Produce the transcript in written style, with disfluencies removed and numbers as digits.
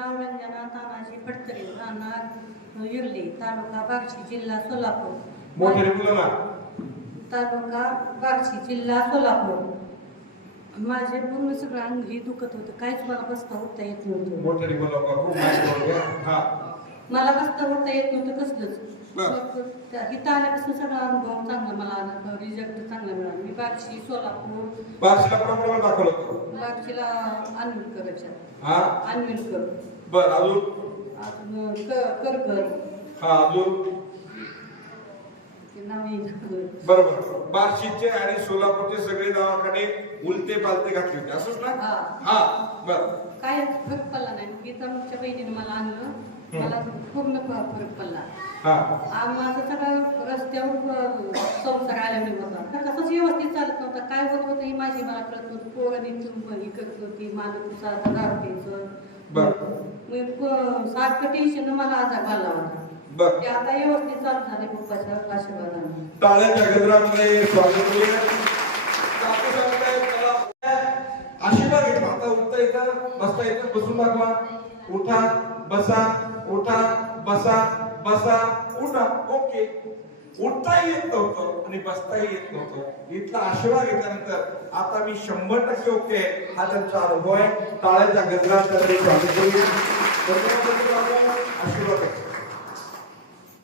नाव रंजना तानाजी फडतरे, राहणार युर्ली, तालुका बार्शी, जिल्हा सोलापूर. मोठे बोला ना. तालुका बार्शी, जिल्हा सोलापूर. माझे पूर्ण सगळं अंग हे दुखत होतं, काहीच मला बसता उठता येत नव्हतं. मोठे बोला का खूप माहिती बोलूया. हा मला बसता उठता येत नव्हतं कसलंच. इथं आल्यापासून सगळा अनुभव चांगला मला आला, रिझल्ट चांगला मिळाला. मी बार्शी, सोलापूर. बार्शीला प्रॉब्लेम दाखवलं होतं. बार्शीला अन्विलकरच्या. हा अन्विलकर. बर अजून करकर. हा अजून ते नाव येईल. बरोबर. बार्शीचे आणि सोलापूरचे सगळे दवाखाने उलटे पालते घातले होते असंच ना. हा बर काय फरक पडला नाही. गीताच्या बहिणीने मला आणलं, मला पूर्ण फरक पडला. माझं सगळं रस्त्यावर संसार आल्याने होता, तर कसंच व्यवस्थित चालत नव्हता. काय होत होतं ही माझी मला कळत नव्हतं. पोरांनी ही करत होती, मानवचा दारू प्यायचं, सारखं टेन्शन मला आजार आला होता. ते आता व्यवस्थित चालू झाले पप्पाच्या आशीर्वादाने. टाळ्याच्या गजरामध्ये स्वागत करूया. आशीर्वाद घेतला. आता उठता येतं, बसता येतं, बसून दाखवा. उठा बसा, उठा बसा, बसा उठा. ओके. उठताही येत नव्हतं आणि बसताही येत नव्हतं. इथला आशीर्वाद घेतल्यानंतर आता मी 100% ओके. हा त्यांचा अनुभव आहे. टाळ्याच्या गजरात स्वागत करूया. आशीर्वाद